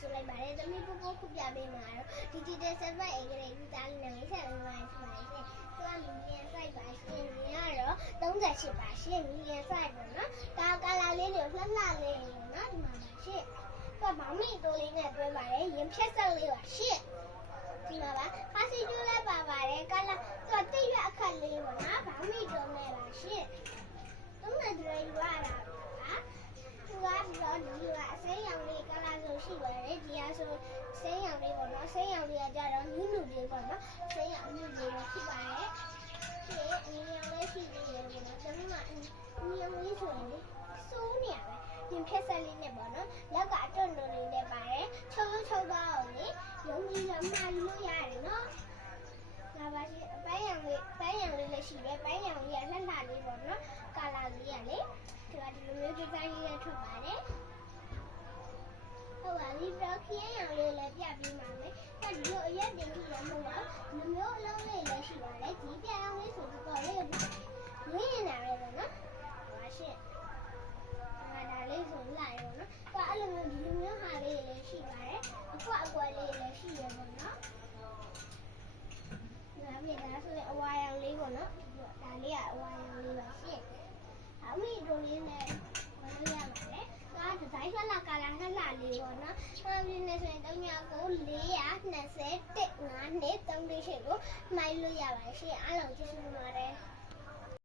ဆိုလိုက်ပါတယ်သမီးပို့ခုပြပေးမှာတော့ digital server အင်္ဂလိပ်စာလေးနဲ့ဆက်ပြီးပါရှင်။သူက million size ပါရှင်။ဒီကတော့38ပါရှင်။ million size ပေါ့နော်။ဒါကလာလေးတွေလှလှလေးနော်ဒီမှာပါရှင်။သူကဘောင်းမီတိုးလေးနဲ့တွဲပါတယ်။ရင်ဖြတ်ဆက်လေးပါရှင်။ဒီမှာပါခါစီကျိုးလည်းပါပါတယ်။ကလာသူကတိတ်ရအခက်လေးပေါ့နော်။ဘောင်းမီတိုးနဲ့ပါရှင်။သုံးနဲ့တွဲယူရတာပါ။သူကပြီးတော့ဒီကအစိမ်းရောင်လေးကလာဆိုရှိပါတယ်။ဒီကဆိုစိမ်းရောင်လေးပေါ့နော်။စိမ်းရောင်လေးကကြတော့နုနုလေးပေါ့နော်။စိမ်းရောင်နုလေးဖြစ်ပါတယ်။ဒီအင်းရောင်လေးရှိသေးတယ်ပေါ့နော်။ဒါမှမဟုတ်အင်းရောင်လေးဆိုရင်စိုးနေရပဲ။ဒီဖြက်ဆက်လေးနဲ့ပေါ့နော်။လက်ကအတွန့်တွန့်လေးနဲ့ပါတယ်။ချုပ်သွားအောင်လေ။ရုံကြီးကမှားလို့ရတယ်နော်။ဒါပါရှိအပိုင်းရောင်လေးလည်းရှိတယ်။ပိုင်းရောင်လေးကလှလှလေးပေါ့နော်။ကာလာလေးကလေဒီကဒီလိုမျိုးဒီဇိုင်းလေးနဲ့ထွက်ပါတယ်။ဟုတ်ပါပြီတော့ခင်းရောင်လေးလည်းပြပြီးပါမယ်။ဒါဒီလိုအရက်တင်ကြည့်ရမှာတော့နှမျိုးအလုံးလေးလည်းရှိပါတယ်။ဒီပြရောင်လေးဆိုတော့လေငင်းနေတာပဲပေါ့နော်။ဟာရှင့်။ဒါလေးဆိုလိုက်ရောနော်။ဒါအဲ့လိုမျိုးဒီလိုမျိုးဟာလေးလည်းရှိပါတယ်။အကွက်လေးလည်းရှိရပေါ့နော်။ဒါပြဒါဆိုရင်အဝါရောင်လေးပေါ့နော်။ဒါလေးကအဝါရောင်လေးပါရှင့်။အမိတို့လေးနဲ့ဝင်လို့ရပါတယ်။ဒါဒီဇိုင်းဆက်လာကာလာဆက်လာလေးပေါ့နော်။ဒီနေ့ဆိုရင်3ညကို421 5နှစ်3လေးရှိကိုမိုင်းလို့ရပါရှင့်။အားလုံးကျေးဇူးတင်ပါတယ်။